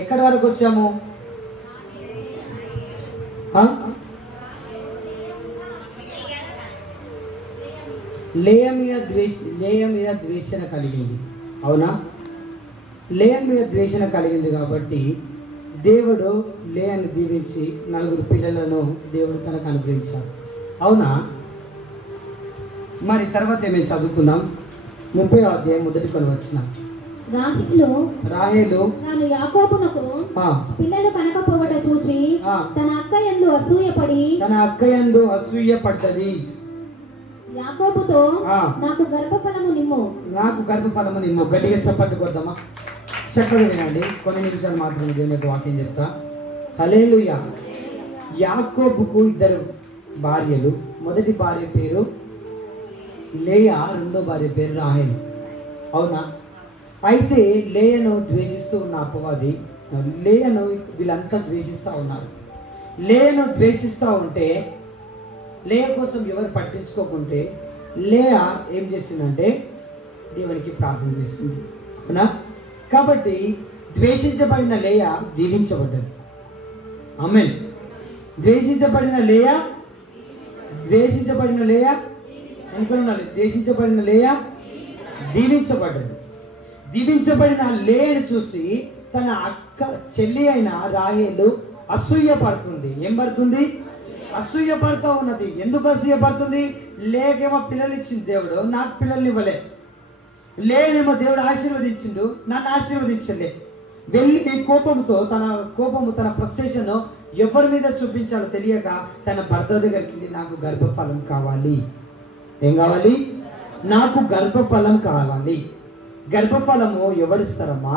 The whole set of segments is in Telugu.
ఎక్కడి వరకు వచ్చాము? లేయ మీద ద్వేషణ కలిగింది. అవునా? లేయ మీద ద్వేషణ కలిగింది కాబట్టి దేవుడు లేయను దీవించి 4 పిల్లలను దేవుడు తనకు అనుగ్రహించాడు. అవునా? మరి తర్వాత ఏమేమి చదువుకుందాం. 30వ అధ్యాయం మొదటి కొన్ని వచ్చిన రాహేలు తాను యాకోబునకు పిల్లలు కనకపోవట చూచి తన అక్క యందు అసూయపడి యాకోబుతో నాకు గర్భఫలము నిమ్ము. గట్టిగా చప్పట్లు కొడదామా? చక్కగా వినండి, కొన్ని నిమిషాలు మాత్రమే దేవునికి వాక్యం చెప్తా. హల్లెలూయా. యాకోబుకు 2 భార్యలు. మొదటి భార్య పేరు లేయా, రెండో భార్య పేరు రాహేలు. అవునా? అయితే లేయను ద్వేషిస్తూ ఉన్న అపవాది లేయను వీళ్ళంతా ద్వేషిస్తూ ఉన్నారు. లేయను ద్వేషిస్తూ ఉంటే లేయ కోసం ఎవరు పట్టించుకోకుంటే లేయ ఏం చేసిందంటే దేవునికి ప్రార్థన చేసింది. అవునా? కాబట్టి ద్వేషించబడిన లేయ దీవించబడ్డది. ఆమేన్. ద్వేషించబడిన లేయ దీవించబడ్డది. దీవించబడిన లేయను చూసి తన అక్క చెల్లి అయిన రాహేలు అసూయపడుతుంది. ఏం పడుతుంది? అసూయపడుతూ ఉన్నది. ఎందుకు అసూయపడుతుంది? లేకేమో పిల్లలు ఇచ్చింది దేవుడు, నాకు పిల్లల్ని ఇవ్వలే. లేనేమో దేవుడు ఆశీర్వదించిండు, నన్ను ఆశీర్వదించలే. వెళ్ళి కోపంతో తన ఫ్రస్ట్రేషన్ ఎవరి మీద చూపించాలో తెలియక తన భర్త దగ్గరికి నాకు గర్భఫలం కావాలి. ఏం కావాలి? నాకు గర్భఫలం కావాలి. గర్భఫలము ఎవరిస్తారమ్మా?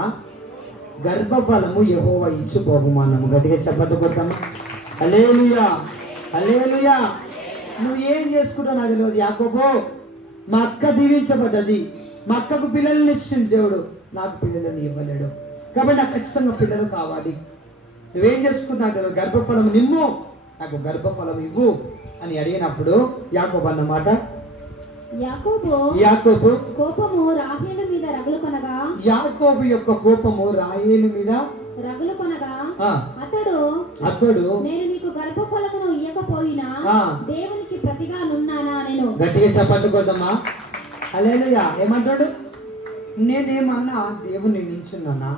గర్భఫలము యెహోవా ఇచ్చు బహుమానము. గట్టిగా చప్పట్లు కొడతాము. హల్లెలూయా, హల్లెలూయా. నువ్వు ఏం చేసుకుంటావు నాకు తెలియదు. యాకోబు, మా అక్క దీవించబడ్డది, మా అక్కకు పిల్లల్ని ఇచ్చింది దేవుడు, నాకు పిల్లలను ఇవ్వలేడు. కాబట్టి నాకు ఖచ్చితంగా పిల్లలు కావాలి. నువ్వేం చేసుకున్నావు తెలియదు. గర్భఫలం నిమ్ము, నాకు గర్భఫలం ఇవ్వు అని అడిగినప్పుడు యాకోబు అన్నమాట, యాకోబు కోపము రాహేలు మీద రగులు కొనగా, యాకోబు యొక్క కోపము రాహేలు మీద రగులు కొనగా అతడు నేను నీకు గర్భఫలమును ఇయ్యకపోయినా దేవునికి ప్రతిగా నున్నానా నేను. గట్టిగా చప్పట్లు కొడదామా? హల్లెలూయా. ఏమంటాడు? నేనేమన్నా దేవుని మించున్నానా?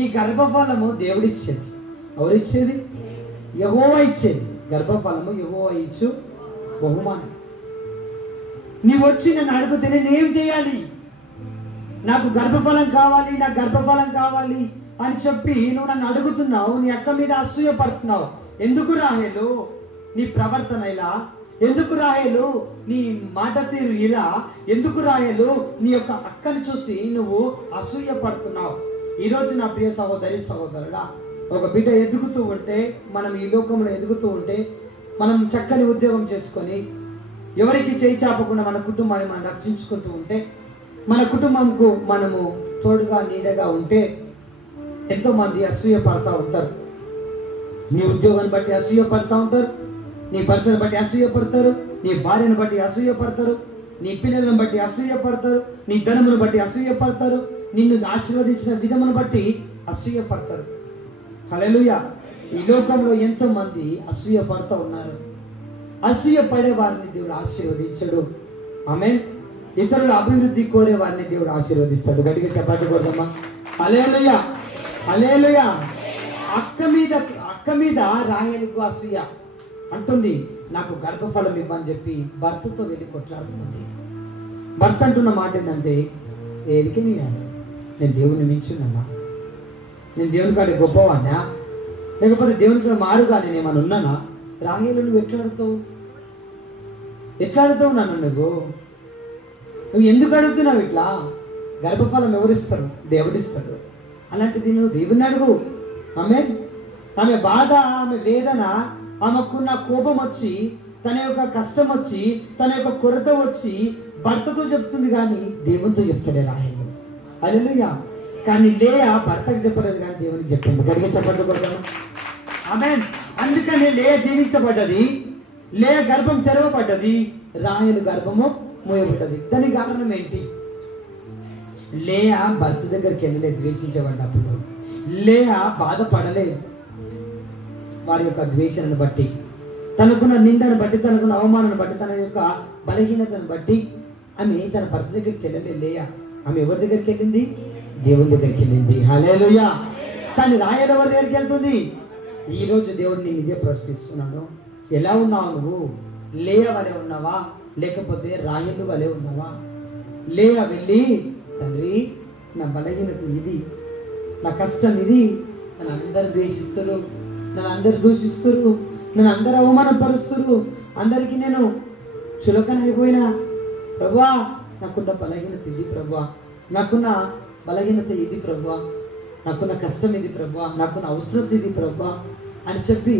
ఈ గర్భఫలము దేవుడిచ్చేది. ఎవరిచ్చేది? యెహోవా ఇచ్చేది. గర్భఫలము యెహోవా ఇచ్చు బహుమానం. నీవు వచ్చి నన్ను అడిగితే నేనేం చేయాలి? నాకు గర్భఫలం కావాలి, నాకు గర్భఫలం కావాలి అని చెప్పి నువ్వు నన్ను అడుగుతున్నావు. నీ అక్క మీద అసూయ పడుతున్నావు. ఎందుకు రాహేలు నీ ప్రవర్తన ఇలా? ఎందుకు రాహేలు నీ మాట తీరు ఇలా? ఎందుకు రాహేలు నీ యొక్క అక్కను చూసి నువ్వు అసూయ పడుతున్నావు? ఈరోజు నా ప్రియ సహోదరి సహోదరుడా, ఒక బిడ్డ ఎదుగుతూ ఉంటే, మనం ఈ లోకంలో ఎదుగుతూ ఉంటే, మనం చక్కని ఉద్యోగం చేసుకొని ఎవరికి చేయి చాపకుండా మన కుటుంబాన్ని మనం రక్షించుకుంటూ ఉంటే, మన కుటుంబంకు మనము తోడుగా నీడగా ఉంటే ఎంతోమంది అసూయ పడతా ఉంటారు. నీ ఉద్యోగాన్ని బట్టి అసూయ పడతా ఉంటారు, నీ భర్తను బట్టి అసూయ పడతారు, నీ భార్యను బట్టి అసూయ పడతారు, నీ పిల్లలను బట్టి అసూయ పడతారు, నీ ధనమును బట్టి అసూయ పడతారు, నిన్ను ఆశీర్వదించిన విధమును బట్టి అసూయ పడతారు. హల్లెలూయా. ఈ లోకంలో ఎంతో మంది అసూయ పడుతూ ఉన్నారు. అసూయ పడే వారిని దేవుడు ఆశీర్వదించడు. ఆమేన్. ఇతరుల అభివృద్ధి కోరే వారిని దేవుడు ఆశీర్వదిస్తాడు. గట్టిగా చెప్పండి కొడదామా? హల్లెలూయా, హల్లెలూయా. అక్క మీద రాహేలుకు అసూయ అంటుంది, నాకు గర్భఫలం ఇవ్వని చెప్పి భర్తతో వెళ్ళి కొట్లాడుతుంది. భర్త అంటున్న మాట ఏంటంటే, ఏదికి నేను దేవుని మించున్నా? నేను దేవుని కాడి గొప్పవాడినా? లేకపోతే దేవునికి మారుగా నేను ఏమన్నా ఉన్నానా? రాహేలు నువ్వు ఎట్లాడుతావు నన్ను? నువ్వు ఎందుకు అడుగుతున్నావు ఇట్లా? గర్భఫలం ఎవరిస్తారు? దేవుడిస్తాడు. అలాంటిది నువ్వు దేవుని అడుగు. ఆమె బాధ, ఆమె వేదన, ఆమెకున్న కోపం వచ్చి, తన యొక్క కష్టం వచ్చి, తన యొక్క కొరత వచ్చి భర్తతో చెప్తుంది కానీ దేవునితో చెప్తాడే రాహేలు. హల్లెలూయా. కానీ లేయా భర్తకు చెప్పలేదు కానీ దేవునికి చెప్పింది. గట్టిగా చెప్పండి కొడతాను. ఆమేన్. అందుకని లేయ దీవించబడ్డది, లేయ గర్భం తెరవబడ్డది, రాహేలు గర్భము మూయబడ్డది. దానికి కారణం ఏంటి? లేయ భర్త దగ్గరికి వెళ్ళలేదు ద్వేషించబడ్డప్పుడు. లేయా బాధపడలేదు వారి యొక్క ద్వేషాలను బట్టి, తనకున్న నిందను బట్టి, తనకున్న అవమానాన్ని బట్టి, తన యొక్క బలహీనతను బట్టి ఆమె తన భర్త దగ్గరికి వెళ్ళలేదు. లేయా ఆమె ఎవరి దగ్గరికి వెళ్ళింది? దేవుని దగ్గరికి వెళ్ళింది. హల్లెలూయా. కానీ రాహేలు ఎవరి దగ్గరికి వెళ్తుంది? ఈరోజు దేవుడు నేను ఇదే ప్రశ్నిస్తున్నాడు, ఎలా ఉన్నావు నువ్వు? లేయా వలె ఉన్నావా లేకపోతే రాహేలు వలె ఉన్నావా? లేయా వెళ్ళి, తండ్రి నా బలహీనత ఇది, నా కష్టం ఇది, నన్ను అందరు ద్వేషిస్తారు, నన్ను అందరు దూషిస్తారు, నన్ను అందరు అవమానపరుస్తారు, అందరికీ నేను చులకన అయిపోయినా, ప్రభువా నాకున్న బలహీనత ఇది ప్రభువా, నాకున్న బలహీనత ఇది ప్రభువా, నాకున్న కష్టం ఇది ప్రభువా, నాకున్న అవసరం ఇది ప్రభువా అని చెప్పి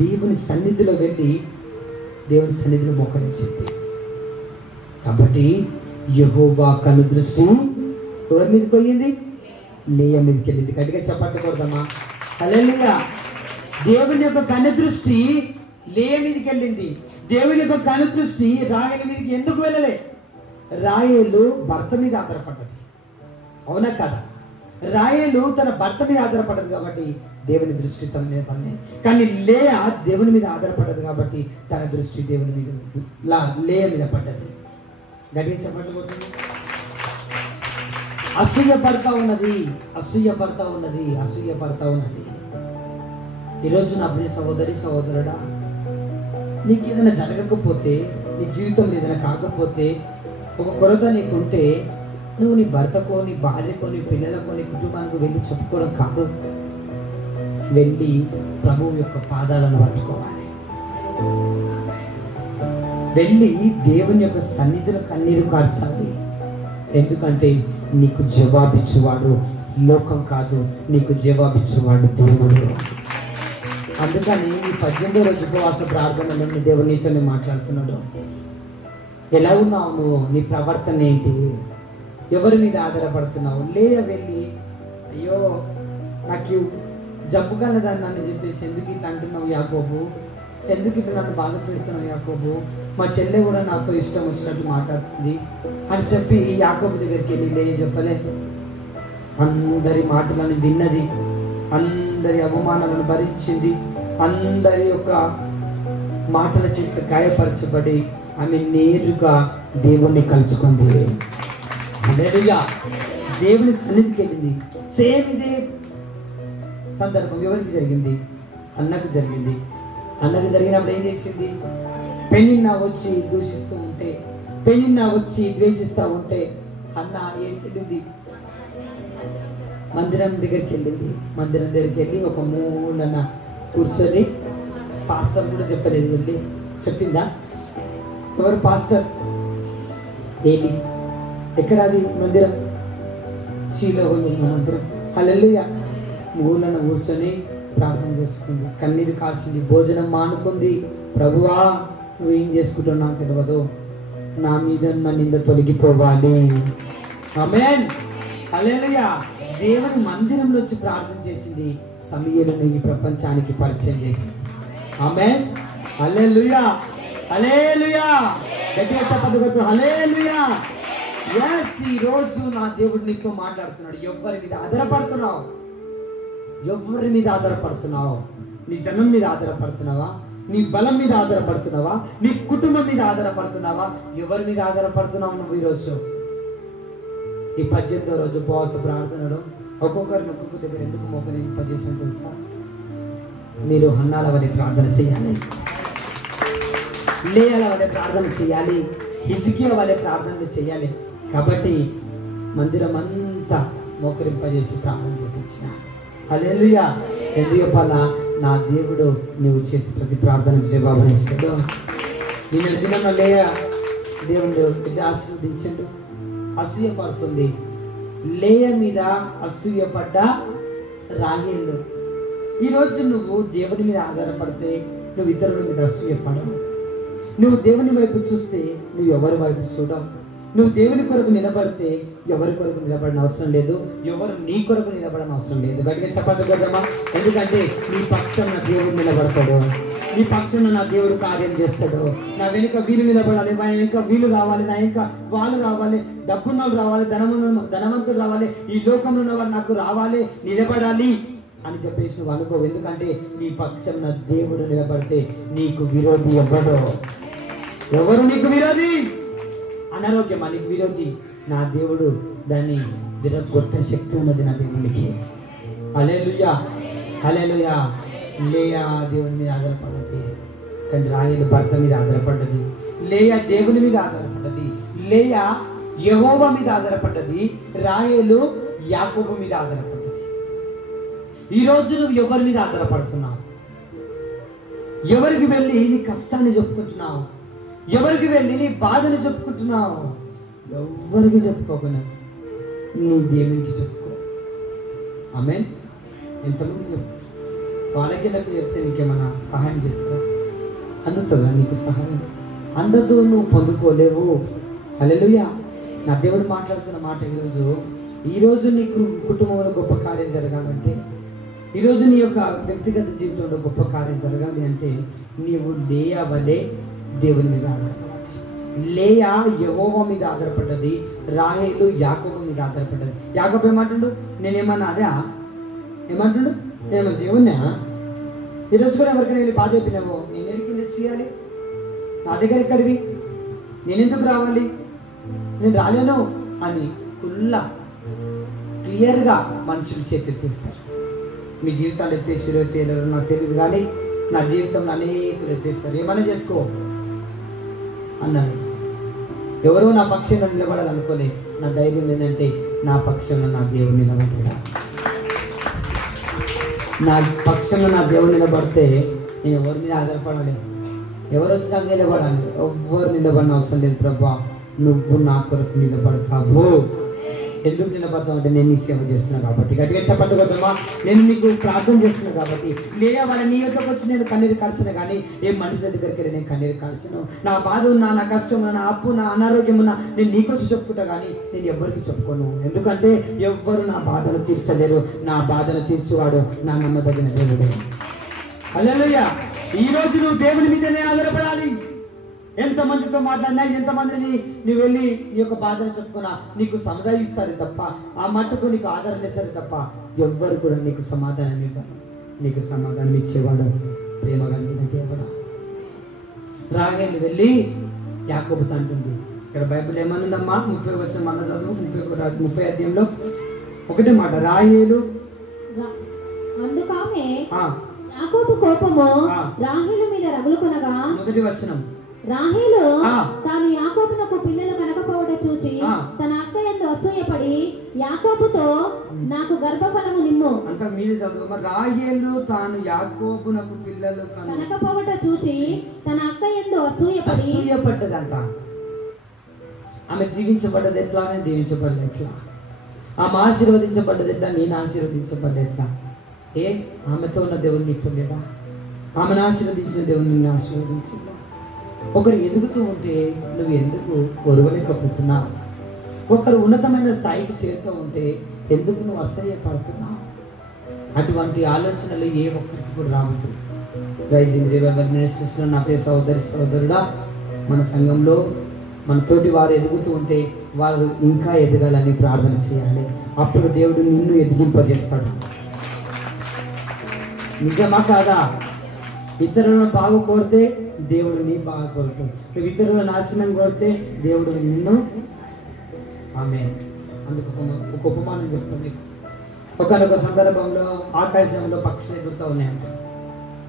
దేవుని సన్నిధిలో వెళ్ళి దేవుని సన్నిధిలో మోకరించింది. కాబట్టి యెహోవా కను దృష్టి ఎవరి మీదకి పోయింది? లేయా మీదకి వెళ్ళింది. గట్టిగా చెప్పకూడదమ్మా. హల్లెలూయా. దేవుని యొక్క కను దృష్టి లేయా మీదకి వెళ్ళింది. దేవుని యొక్క కను దృష్టి రాహేలు మీదకి ఎందుకు వెళ్ళలే? రాహేలు భర్త మీద ఆధారపడ్డది, అవునా కదా? రాహేలు తన భర్త మీద ఆధారపడ్డది కాబట్టి దేవుని దృష్టి తన మీద పడినాయి. కానీ లేయా దేవుని మీద ఆధారపడ్డది కాబట్టి తన దృష్టి దేవుని మీద లేయా మీద పడ్డది. గట్టిగా చెప్పట్లేదు. అసూయపడతా ఉన్నది, అసూయపడతా ఉన్నది, అసూయపడతా ఉన్నది. ఈరోజు నా ప్రియ సహోదరి సహోదరుడా, నీకు ఏదైనా జరగకపోతే, నీ జీవితంలో ఏదైనా కాకపోతే, ఒక కొరత నీకుంటే నువ్వు నీ భర్తకో, నీ భార్యకో, నీ పిల్లలకో, నీ కుటుంబానికి వెళ్ళి చెప్పుకోవడం కాదు, వెళ్ళి ప్రభువు యొక్క పాదాలను పట్టుకోవాలి. వెళ్ళి దేవుని యొక్క సన్నిధిలో కన్నీరు కార్చాలి. ఎందుకంటే నీకు జవాబిచ్చేవాడు లోకం కాదు, నీకు జవాబిచ్చేవాడు దేవుడు. అందుకని ఈ 18వ రోజు ఉపవాస ప్రార్థనలో దేవుడు నీతోనే మాట్లాడుతున్నాడు. ఎలా ఉన్నావు నువ్వు? నీ ప్రవర్తన ఏంటి? ఎవరి మీద ఆధారపడుతున్నావు? లేదా వెళ్ళి అయ్యో నాకు జబ్బు కలదాన్ని అని చెప్పేసి ఎందుకు ఇట్లా అంటున్నావు యాకోబు, ఎందుకు ఇట్లా నన్ను బాధ పెడుతున్నావు యాకోబు, మా చెల్లె కూడా నాతో ఇష్టం వచ్చినట్టు మాట్లాడుతుంది అని చెప్పి యాకోబు దగ్గరికి వెళ్ళి లేయ చెప్పలే. అందరి మాటలను విన్నది, అందరి అవమానాలను భరించింది, అందరి యొక్క మాటల చేత గాయపరచబడి ఆమె నేరుగా దేవుణ్ణి కలుసుకుంది. హల్లెలూయా. దేవుని సన్నిధికి వెళ్ళింది. సేమ్ ఇదే సందర్భం ఎవరికి జరిగింది? అన్నకు జరిగింది. అన్నకు జరిగినప్పుడు ఏం చేసింది? పెనిన్నా వచ్చి దూషిస్తూ ఉంటే, పెనిన్నా వచ్చి ద్వేషిస్తూ ఉంటే అన్న ఏడికి వెళ్ళింది? మందిరం దగ్గరికి వెళ్ళింది. మందిరం దగ్గరికి వెళ్ళి ఒక మూలన కూర్చొని, పాస్టర్ కూడా చెప్పలేదు, వెళ్ళి చెప్పిందా? ఎవరు పాస్టర్? ఏలి. ఎక్కడ అది మందిరం? షీలోహు మందిరం. హల్లెలూయా. మూలన కూర్చొని ప్రార్థన చేసుకుంది, కన్నీరు కాల్చింది, భోజనం మానుకుంది. ప్రభువా నువ్వేం చేసుకుంటావు నాకు తెలియదు, నా మీద నా నింద తొలగిపోవాలి. ఆమేన్. హల్లెలూయా. దేవుని మందిరంలో వచ్చి ప్రార్థన చేసింది. సమూయేలును ఈ ప్రపంచానికి పరిచయం చేసింది. ఆమేన్. హల్లెలూయా. హల్లెలూయా. గట్టిగా చెప్పండి కొడుతూ హల్లెలూయా. yes, ఈ రోజు నా దేవుడు నీతో మాట్లాడుతున్నాడు. ఎవరి మీద ఆధారపడుతున్నావు? ఎవరి మీద ఆధారపడుతున్నావు? నీ ధనం మీద ఆధారపడుతున్నావా? నీ బలం మీద ఆధారపడుతున్నావా? నీ కుటుంబం మీద ఆధారపడుతున్నావా? ఎవరి మీద ఆధారపడుతున్నావు నువ్వు ఈరోజు? ఈ 18వ రోజు ఉపవాస ప్రార్థనలో ఒక్కొక్కరిని ఒక్కొక్క దగ్గర ఎందుకు మోకరింపజేసాను తెలుసా? మీరు హన్నాల వలె ప్రార్థన చేయాలి, లేయాల వలె ప్రార్థన చేయాలి, హిజ్కియా వలె ప్రార్థనలు చేయాలి. కాబట్టి మందిరం అంతా మోకరింపజేసి ప్రార్థన చేయించిన. హల్లెలూయా. ఎందుకు చెప్పాలా? నా దేవుడు నువ్వు చేసి ప్రతి ప్రార్థనకు జవాబునిస్తాడు. నిన్న దినంలో లేయా దేవుడు ఇది ఆశీర్వదించాడు. అసూయపడుతుంది. లేయ మీద అసూయపడ్డ రాహేలు. ఈరోజు నువ్వు దేవుని మీద ఆధారపడితే నువ్వు ఇతరుల మీద అసూయపడవు. నువ్వు దేవుని వైపు చూస్తే నువ్వు ఎవరి వైపు చూడవు. నువ్వు దేవుని కొరకు నిలబడితే ఎవరి కొరకు నిలబడిన అవసరం లేదు, ఎవరు నీ కొరకు నిలబడిన అవసరం లేదు. గట్టిగా చెప్పగలమా? ఎందుకంటే నీ పక్షం నా దేవుడు నిలబడతాడు. నీ పక్షాన నా దేవుడు కార్యం చేస్తాడు. నా వెనుక వీళ్ళు నిలబడాలి, నా వెనుక వీళ్ళు రావాలి, నా వెనుక వాళ్ళు రావాలి, డబ్బున్న వాళ్ళు రావాలి, ధనవంతులు రావాలి, ఈ లోకంలో ఉన్న వాళ్ళు నాకు రావాలి, నిలబడాలి అని చెప్పేసి నువ్వు అనుకో. ఎందుకంటే నీ పక్షం నా దేవుడు నిలబడితే నీకు విరోధి ఎవరు నీకు విరోధి? అనారోగ్యమా నీకు విరోధి? నా దేవుడు దాన్ని విరగొట్టే శక్తి ఉన్నది నా దేవునికి. హల్లెలూయా, హల్లెలూయా. లేయా దేవుని మీద ఆధారపడ్డది, కానీ రాహేలు భర్త మీద ఆధారపడ్డది. లేయా దేవుని మీద ఆధారపడ్డది. లేయా యెహోవా మీద ఆధారపడ్డది. రాహేలు యాకోబు మీద ఆధారపడ్డది. ఈరోజు నువ్వు ఎవరి మీద ఆధారపడుతున్నావు? ఎవరికి వెళ్ళి నీ కష్టాన్ని చెప్పుకుంటున్నావు? ఎవరికి వెళ్ళి నీ బాధని చెప్పుకుంటున్నావు? ఎవరికి చెప్పుకోకుండా నీ దేవునికి చెప్పుకో. ఆమేన్. ఎంతమంది చెప్పు? వాళ్ళకి చెప్తే నీకేమన్నా సహాయం చేస్తారా? అందుతుందా నీకు సహాయం? అందతో నువ్వు పొందుకోలేవు. హల్లెలూయా. నా దేవుడు మాట్లాడుతున్న మాట ఈరోజు నీ కుటుంబంలో గొప్ప కార్యం జరగాలంటే, ఈరోజు నీ యొక్క వ్యక్తిగత జీవితంలో గొప్ప కార్యం జరగాలి అంటే నీవు లేయా వలె దేవుని మీద ఆధారపడాలి. లేయా యెహోవా మీద ఆధారపడ్డది. రాహేలు యాకోబు మీద ఆధారపడ్డది. యాకోబు ఏమంటుండు? నేనేమన్నా అదే ఏమంటుండు? నేను దేవుణ్ణా? ఈరోజు కూడా ఎవరికైనా వెళ్ళి బాధ చెప్పినావో, నేను ఎక్కడికి చేయాలి? నా దగ్గర ఎక్కడివి? నేనెందుకు రావాలి? నేను రాలేను అని క్లియర్గా మనుషులు చేతెత్తేస్తారు. మీ జీవితాలు ఎత్తేసారో ఎత్తేయలేరు నాకు తెలియదు, కానీ నా జీవితంలో అనేకులు ఎత్తేస్తారు. ఏమైనా చేసుకో అన్నారు. ఎవరో నా పక్షంలో నిలబడాలనుకోలే. నా ధైర్యం ఏంటంటే నా పక్షంలో నా దేవుడు నిలబడ్డా. నా పక్షంలో నా దేవుడు నిలబడితే నేను ఎవరి మీద ఆధారపడాలి? ఎవరు వచ్చి నాకు నిలబడాలి? ఎవ్వరు నిలబడిన అవసరం లేదు. ప్రభా నువ్వు నా కొరకు నిలబడతావు. ఎందుకు నిలబడతావు అంటే నేను నీ సేవ చేస్తున్నాను కాబట్టి. గట్టిగా చెప్పండి కదమ్మా. నేను నీకు ప్రార్థన చేస్తున్నాను కాబట్టి. లేదా వాళ్ళ నీ యొక్కకు వచ్చి నేను కన్నీరు కార్చను, కానీ ఏ మనుషుల దగ్గరికి వెళ్ళి నేను కన్నీరు కార్చను. నా బాధ ఉన్నా, నా కష్టం ఉన్నా, నా అప్పు, నా అనారోగ్యం ఉన్నా నేను నీకొచ్చి చెప్పుకుంటా, కానీ నేను ఎవరికి చెప్పుకోను. ఎందుకంటే ఎవ్వరు నా బాధను తీర్చలేరు. నా బాధను తీర్చువాడు నా నమ్మదగిన దేవుడు. హల్లెలూయా. ఈరోజు నువ్వు దేవుని మీదనే ఆధారపడాలి. ఎంతమందితో మాట్లాడినా, ఎంతమందిని నువ్వు వెళ్ళి నీ యొక్క బాధను చెప్పుకున్నా నీకు సముదాయిస్తారు తప్ప, ఆ మట్టుకు నీకు ఆదరణ ఇస్తారు తప్ప ఎవ్వరు కూడా నీకు సమాధానం ఇవ్వరు. నీకు సమాధానం ఇచ్చేవాడు ప్రేమ కలిగిన దేవుడు. రాహేలు వెళ్ళి యాకోబుతో అంటుంది. ఇక్కడ బైబిల్ ఏమనుందమ్మా? 30 వర్షం మన చదువు. 30 అధ్యాయంలో ఒకటే మాట. రాహేలు అందుకామె యాకోబు కోపము రాహేలు మీద రగులుకొనగా, మొదటి వచనం, రాహేలు తాను యాకోబునకు పిల్లలు కనకపోవట చూచి తన అక్క యందు అసూయపడి యాకోబుతో నాకు గర్భఫలము నిమ్ము. అంత మీరు చదువు. మరి రాహేలు తాను యాకోబునకు పిల్లలు కనకపోవట చూచి తన అక్క యందు అసూయపడ్డదంట. ఆమె దీవించబడ్డది ఎట్లా? నేను దీవించబడ్డది ఎట్లా? ఆమె ఆశీర్వదించబడ్డది ఎట్లా? నేను ఆశీర్వదించబడ్డది ఎట్లా? ఆమెతో ఉన్న దేవుడు నీతో లేడా? ఆమెను ఆశీర్వదించిన దేవుడు నిన్ను ఆశీర్వదించిందా? ఒకరు ఎదుగుతూ ఉంటే నువ్వు ఎందుకు ఒరవలేకపోతున్నావు? ఒకరు ఉన్నతమైన స్థాయికి చేరుతూ ఉంటే ఎందుకు నువ్వు అసహ్యపడుతున్నావు? అటువంటి ఆలోచనలు ఏ ఒక్కరికి కూడా రావద్దు. రైజింగ్ రివైవల్ మినిస్ట్రీస్లో నా ప్రియ సోదరుడా, మన సంఘంలో మన తోటి వారు ఎదుగుతూ ఉంటే వారు ఇంకా ఎదగాలని ప్రార్థన చేయాలి. అప్పుడు దేవుడు నిన్ను ఎదిగింపజేస్తాడు. నిజమా కాదా? ఇతరులను బాగు కోరితే దేవుడు నీ బాగా కోరుతాడు. నువ్వు ఇతరుల నాశనం కోరితే దేవుడు నిన్ను. ఆమె అందుకు ఒక ఉపమానం చెప్తాను మీకు. ఒకనొక సందర్భంలో ఆకాశంలో పక్షులు ఎగురుతూ ఉన్నాయంట.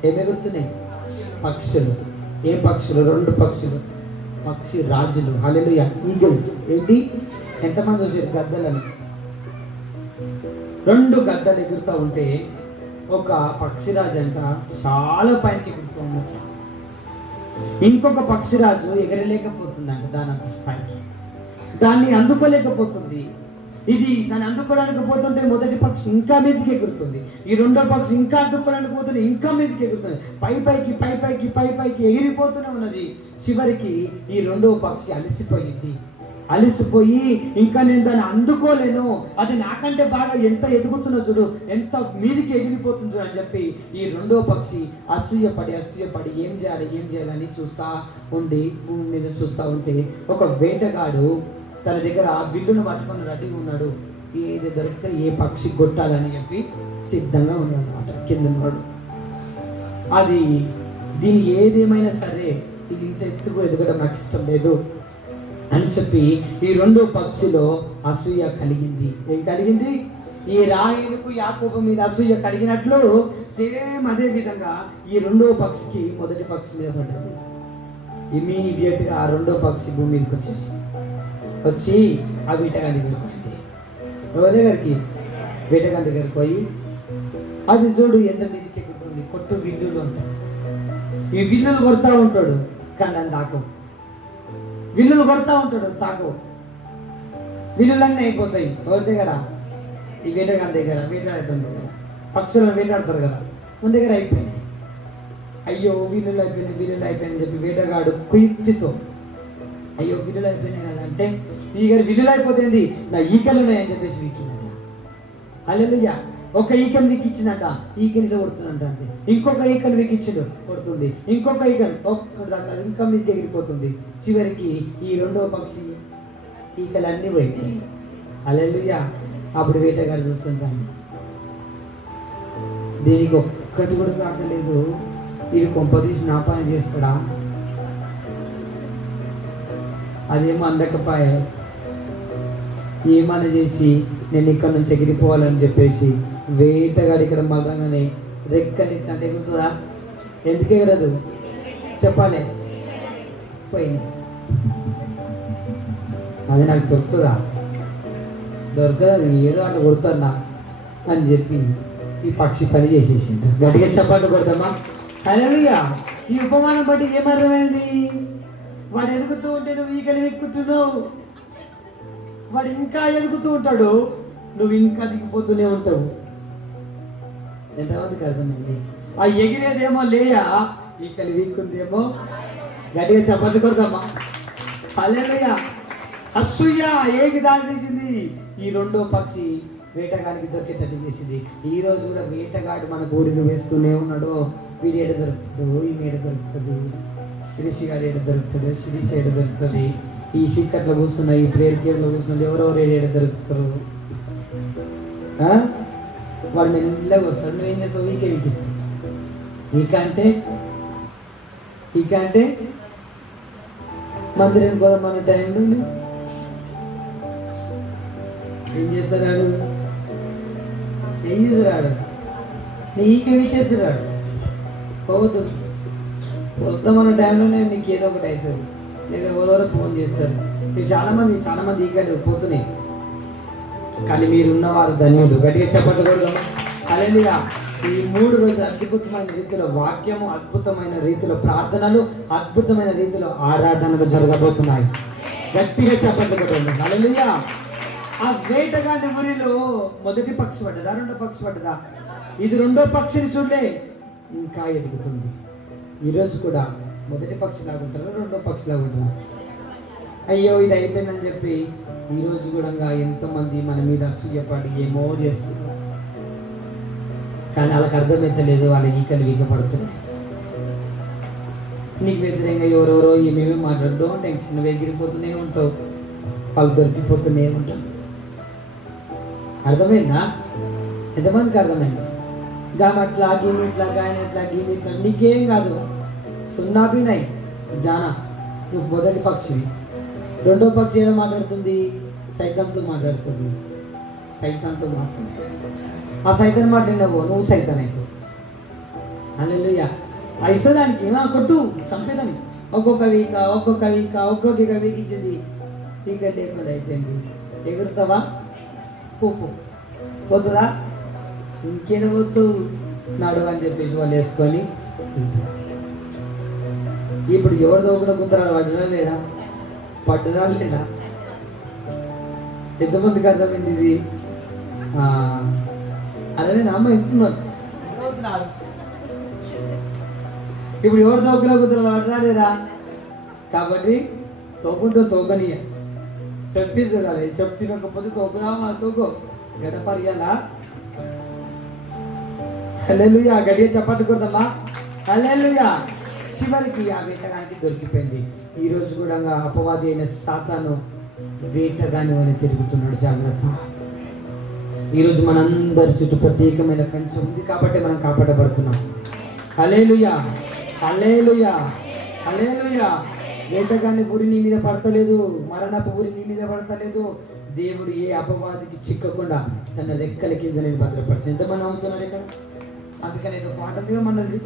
ఏమి ఎగురుతున్నాయి? పక్షులు. ఏం పక్షులు? 2 పక్షులు, పక్షి రాజులు. హల్లెలూయా. ఈగిల్స్. ఏంటి? ఎంతమంది వచ్చారు? గద్దలని. 2 గద్దలు ఎగురుతూ ఉంటే ఒక పక్షిరాజు అంట చాలా పైకి ఎగురుతూ ఉన్నట్ట. ఇంకొక పక్షిరాజు ఎగరలేకపోతుందంట దాని అంత స్థాయికి. దాన్ని అందుకోలేకపోతుంది. ఇది దాన్ని అందుకోవడానికి పోతుంటే మొదటి పక్షి ఇంకా మీదకి ఎగురుతుంది. ఈ 2వ పక్షి ఇంకా అందుకోవడానికి పోతుంది, ఇంకా మీదకి ఎగురుతుంది. పై పైకి ఎగిరిపోతూనే ఉన్నది. చివరికి ఈ 2వ పక్షి అలసిపోయింది. అలిసిపోయి ఇంకా నేను దాన్ని అందుకోలేను, అది నాకంటే బాగా ఎంత ఎదుగుతున్నా చూడు, ఎంత మీదికి ఎగిరిపోతుంది చూడు అని చెప్పి ఈ రెండో పక్షి అసూయపడి ఏం చేయాలని చూస్తూ ఉండి భూమి మీద చూస్తూ ఉంటే ఒక వేటగాడు తన దగ్గర విల్లును పట్టుకొని రెడీగా ఉన్నాడు. ఏది దొరికితే ఏ పక్షి కొట్టాలని చెప్పి సిద్ధంగా ఉన్నాడు అన్నమాట. కింద ఉన్నాడు. అది దీన్ని ఏదేమైనా సరే ఇది ఇంత ఎత్తుకు ఎదగడం నాకు ఇష్టం లేదు అని చెప్పి ఈ రెండో పక్షిలో అసూయ కలిగింది. ఏం కలిగింది? ఈ రాహేలుకు యాకోబు మీద అసూయ కలిగినట్లు సేమ్ అదే విధంగా ఈ రెండో పక్షికి మొదటి పక్షి మీద పడ్డది. ఇమీడియట్గా ఆ రెండో పక్షి భూమి మీదకి వచ్చి ఆ వేటగాని దగ్గరికి పోయింది. ఎవరి దగ్గరికి? వేటగాని దగ్గరికి పోయి అది చూడు ఎంత మీదకి ఎక్కుతుంది, కొట్టు విల్లులు ఉంటాయి. ఈ విల్లులు కొడతా ఉంటాడు కానీ నన్ను తాకు, విల్లులు కొడతా ఉంటాడు తాకు, విల్లులన్నీ అయిపోతాయి. ఎవరి దగ్గర? ఈ వేటగాని దగ్గర, వేటాడటం దగ్గర. పక్షులను వేటాడతారు కదా, మన దగ్గర అయిపోయినాయి. అయ్యో విల్లులు అయిపోయినాయి చెప్పి వేటగాడు కుయుక్తితో అయ్యో విల్లులు అయిపోయినాయి కదా అంటే ఈ గారు విల్లులు అయిపోతుంది, నా ఈకలు ఉన్నాయని చెప్పేసి వీకిందంట. హల్లెలూయా. ఒక ఈకను మీకు ఇచ్చిందంట, ఈకనిలో కొడుతుందంట. అంతే. ఇంకొక ఈకను మీకు ఇచ్చిండు, కొడుతుంది. ఇంకొక ఈకను ఒక్క దాకా ఇంకా మీకు ఎగిరిపోతుంది. చివరికి ఈ రెండో పక్షి ఈకలన్నీ పోయినాయి. హల్లెలూయా. అప్పుడు వేటగాడు చూస్తుంటాను, దీనికి ఒక్కటి కూడా తాకలేదు, ఇది కొంపదీసి నా పని చేస్తాడా? అదేమో అందకపోయా, ఏమని చేసి నేను ఇక్కడ నుంచి ఎగిరిపోవాలని చెప్పేసి వేటగాడు ఇక్కడ మగంగానే రెక్కలు అంటే ఎగురుతుందా? ఎందుకు ఎగరదు చెప్పాలి? పోయింది. అది నాకు దొరుకుతుందా? దొరకదు. అది ఏదో అట్లా కొడుతున్నా అని చెప్పి ఈ పక్షి పని చేసేసిండు. గట్టిగా చప్పట్లు కొడతామా? హల్లెలూయా. ఈ ఉపమానం బట్టి ఏమర్థమైంది? వాడు ఎదుగుతూ ఉంటే నువ్వు ఈకలు ఎక్కుతున్నావు, వాడు ఇంకా ఎదుగుతూ ఉంటాడు, నువ్వు ఇంకా దిగిపోతూనే ఉంటావు. ఎంతమందికి అర్థమైంది? ఆ ఎగిరేదేమో లేయా, ఈకలు వీక్కుందేమో. గట్టిగా చప్పట్లు కొడతామా? హల్లెలూయా. అసూయ ఏకి దారి తీసింది? ఈ రెండో పక్షి వేటగానికి దొరికేటట్టు చేసింది. ఈ రోజు కూడా వేటగాడు మన ఊరిని వేస్తూనే ఉన్నాడు. వీడి ఏడ దొరుకుతాడు, ఈ ఏడ దొరుకుతుంది, రిషిగాడు ఏడ దొరుకుతాడు, శిరీష్ ఏడ దొరుకుతుంది, ఈ చీకట్లో కూర్చున్న ఈ ప్రేయర్ కేర్లో కూర్చున్నది ఎవరెవరు ఏడ దొరుకుతారు. వాడు మెల్లగా వస్తాడు. నువ్వేం చేస్తావు? వీకే వీకిస్తావు. ఈక అంటే మందిరం పోదామన్న టైంలో ఏం చేస్తాడు? నీ ఈక వీకేస్తాడు. పోవద్దు. వస్తామన్న టైంలోనే నీకు ఏదో ఒకటి అవుతుంది, లేదా ఎవరెవరో ఫోన్ చేస్తారు. మీరు చాలా మంది ఈకలు పోతున్నాయి, కానీ మీరున్నవారు ధన్యుడు. గట్టిగా చెప్పకూడదు. హల్లెలూయా. ఈ 3 రోజులు అద్భుతమైన రీతిలో వాక్యము, అద్భుతమైన రీతిలో ప్రార్థనలు, అద్భుతమైన రీతిలో ఆరాధనలు జరగబోతున్నాయి. గట్టిగా చెప్పకూడదు. హల్లెలూయా. ఆ వేటగాని ఊరిలో మొదటి పక్షి పడ్డదా, రెండో పక్షి పడ్డదా? ఇది రెండో పక్షిని చూడలే, ఇంకా ఎదుగుతుంది. ఈరోజు కూడా మొదటి పక్షి లాగుంటారు, రెండో పక్షి లాగుంటారు. అయ్యో ఇది అయిపోయిందని చెప్పి ఈరోజు కూడా ఎంతోమంది మన మీద అసూయపడి ఏమో చేస్తున్నారు, కానీ వాళ్ళకి అర్థమైతలేదు. వాళ్ళ ఈకలు వీగపడుతున్నాయి. నీకు వ్యతిరేకంగా ఎవరెవరో ఏమేమి మాట్లాడడం టెన్షన్ ఎగిరిపోతూనే ఉంటావు, వాళ్ళు దొరికిపోతూనే ఉంటావు. అర్థమైందా? ఎంతమందికి అర్థమైంది? అట్లా గీని ఇట్లా గాయని ఇట్లా గీని ఇట్లా నీకేం కాదు. సున్నాపినాయి జానా. నువ్వు మొదటి పక్షి. రెండో పక్షి ఏదో మాట్లాడుతుంది? సైతాన్తో మాట్లాడుతుంది. ఆ సైతాన్ మాట్లాడినావు, నువ్వు సైతాన్ అవుతావు. హల్లెలూయా. అయిసదానికి కొట్టు చంపేదాన్ని. ఒక్కొక్క వీక్ ఇచ్చింది. వీక లేకుండా అయిపోయింది. ఎగురుతావా? పోతుందా? ఇంకేం పోతావు? నడువు అని చెప్పేసి వాళ్ళు వేసుకొని ఇప్పుడు ఎవరిదో కూడా గుంతరాలు పడ్డరా లేడా? ఎంతమందికి అర్థమైంది ఇది? అదే అమ్మ ఎంతున్నారు. ఇప్పుడు ఎవరు తోకలో కుదరలు పడరా లేదా? కాబట్టి తోకుంటూ తోకనియ చెప్పి చూడాలి. చెప్పు తినకపోతే తోకురా తోకో గడపరియాలా. హల్లెలూయా. గడియ చప్పట్లు కొడదామా. హల్లెలూయా. చివరికి ఆ వేటగానికి దొరికిపోయింది. ఈరోజు కూడా అపవాది అయిన సాతాను వేటగాని అని తిరుగుతున్నాడు. జాగ్రత్త. ఈరోజు మనందరి చుట్టూ ప్రత్యేకమైన కంచె ఉంది కాబట్టి మనం కాపాడబడుతున్నాం. హల్లెలూయా. హల్లెలూయా. హల్లెలూయా. వేటగాని ఊరి నీ మీద పడతలేదు, మరణపు ఊరి నీ మీద పడతలేదు. దేవుడు ఏ అపవాదికి చిక్కకుండా తన రెక్కల కింద నేను భద్రపరిచి ఎంతమంది నమ్ముతున్నారు ఇక్కడ? అందుకని ఏదో పాట మనది,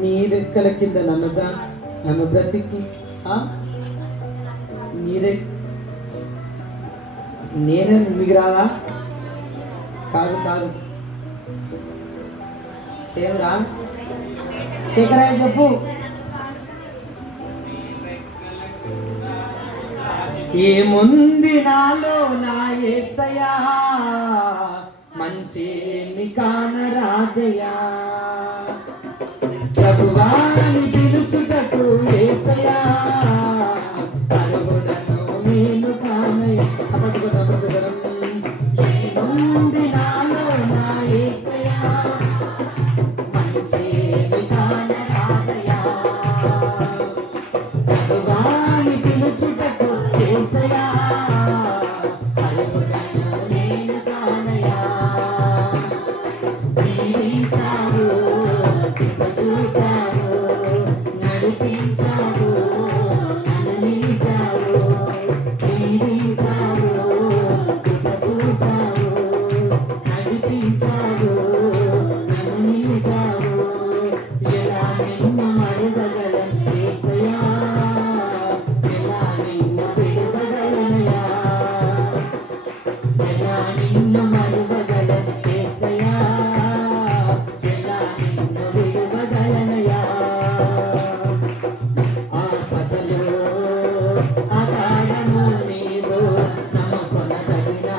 నీ రెక్కల కింద నన్ను బ్రతికి నేనే మీకు రాదా? కాదు కాదు ఏమరా శేఖరయ్య చెప్పు. ఏముంది నాలో నా యేసయ్యా, మంచేమి కానరాదయ్యా, ప్రభువాని పిలుచుటకు యేసయ్యా, అర్హుడను నేను కానయ్యా. ఏముంది నాలో నా యేసయ్యా, మంచేమి కానరాదయ్యా, ప్రభువాని పిలుచుటకు యేసయ్యా, అర్హుడను నేను కానయ్యా. దీవించావు, చూపావు, నడిపించావు, నన్ను నిలిపావు. దీవించావు, చూపావు, నడిపించావు, నన్ను నిలిపావు. ఎలా నిన్ను మరువగలను యేసయ్యా, ఎలా నిన్ను విడువగలనయ్యా, ఎలా నిన్ను మరువగలను యేసయ్యా, ఎలా నిన్ను విడువగలనయ్యా. ఆపదలో ఆధారము నీవు, నమ్ముకొనదగిన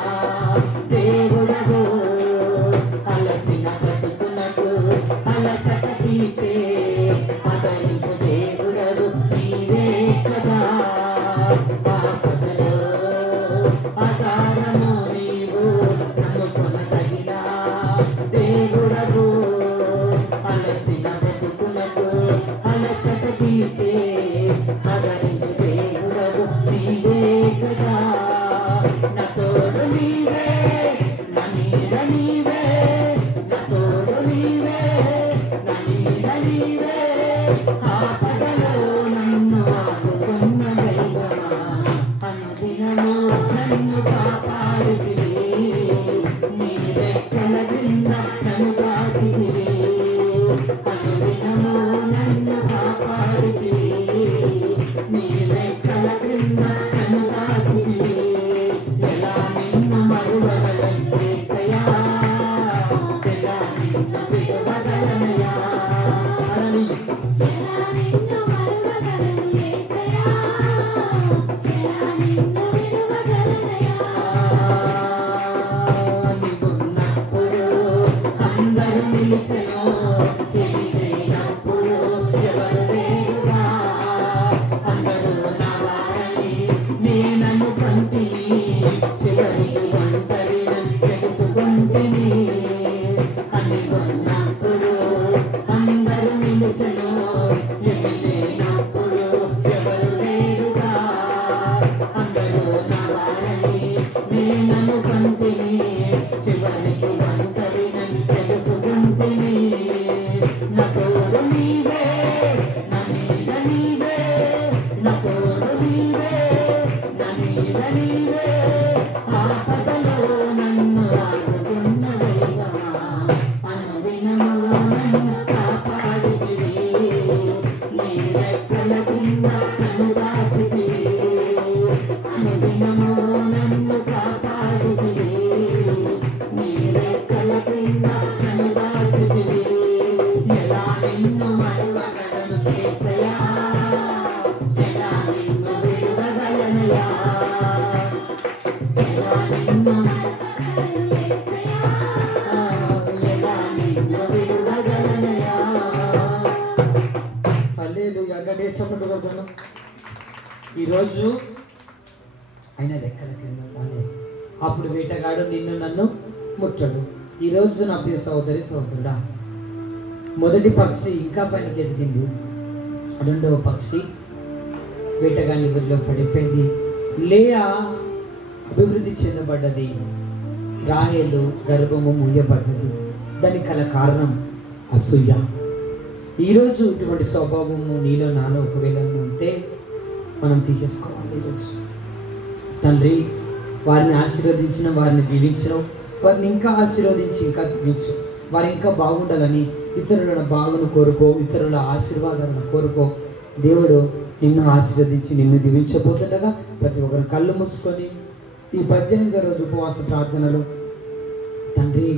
దేవుడవు. అలసిన బ్రతుకునకు అలసట తీర్చే ఆదరించు దేవుడవు నీవే కదా. ఆపదలో ఆధారము నీవు, నమ్ముకొనదగిన దేవుడవు. అలసిన బ్రతుకునకు అలసట తీర్చే ఆదరించు దేవుడవు నీవే కదా. నా తోడు నీవే, నా నీడ నీవే, నా తోడు నీవే, నా నీడ నీవే. ఆపదలో నన్ను ఆదుకున్న దైవమా, అనుదినము నన్ను కాపాడుతివి. నీ రెక్కల క్రింద నన్ను దాచితివి. అనుదినము నన్ను కాపాడుతివి. నీ రెక్కల క్రింద నన్ను దాచితివి. ఎలా నిన్ను మరువగలను యేసయ్యా, ఎలా నిన్ను విడువగలనయ్యా. ఎలా నిన్ను మరువగలను యేసయ్యా, ఎలా నిన్ను విడువగలనయ్యా. నీవున్నప్పుడు అందరూ నిలిచెను, ఏమీ లేనప్పుడు ఎవరు లేరుగా. అందరూ నా వారని నేననుకుంటిని, చివరికి ఒంటరినని తెలుసుకుంటిని. నీవున్నప్పుడు అందరూ నిలిచెను, ఏమీ లేనప్పుడు ఎవరు లేరుగా. అందరూ నా వారని నేననుకుంటిని, చివరికి ఒంటరినని తెలుసుకుంటిని. నా తోడు నీవే, నా నీడ నీవే, నా తోడు నీవే, నా నీడ నీవే. ఆపదలో నన్ను ఆదుకున్న ఈరోజు ఆయన రెక్కల కింద ఉండాలి. అప్పుడు వేటగాడు నిన్ను నన్ను ముట్టడు. ఈరోజు నా ప్రియ సహోదరి సహోదరుడా, మొదటి పక్షి ఇంకా పైనకి ఎదిగింది, రెండవ పక్షి వేటగాని ఊరిలో పడిపోయింది. లేయా అభివృద్ధి చెందబడ్డది, రాహేలు గర్భము మూయబడ్డది. దానికి గల కారణం అసూయ. ఈరోజు ఇటువంటి స్వభావము నీలో నాలో ఒకవేళ ఉంటే మనం తీసేసుకోవాలి. ఈరోజు తండ్రి వారిని ఆశీర్వదించిన, వారిని దీవించడం, వారిని ఇంకా ఆశీర్వదించి ఇంకా దీవించు. వారు ఇంకా బాగుండాలని, ఇతరుల బాగును కోరుకో, ఇతరుల ఆశీర్వాదాలను కోరుకో. దేవుడు నిన్ను ఆశీర్వదించి నిన్ను దీవించబోతుండగా ప్రతి ఒక్కరు కళ్ళు మూసుకొని ఈ 18వ రోజు ఉపవాస ప్రార్థనలు తండ్రి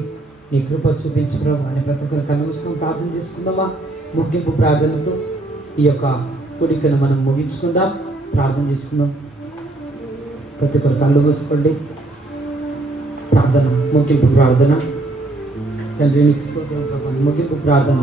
నీ కృప చూపించు ప్రభు అని ప్రతి ఒక్కరు కళ్ళు మూసుకొని ప్రార్థన చేసుకుందామా? ముగింపు ప్రార్థనతో ఈ యొక్క కూడికను మనం ముగించుకుందాం, ప్రార్థన చేసుకుందాం. ప్రతి ఒక్కరు కళ్ళు మూసుకోండి. ప్రార్థన, ముగింపు ప్రార్థన. తండ్రి నీకు స్తోత్రం ప్రభు. ముగింపు ప్రార్థన.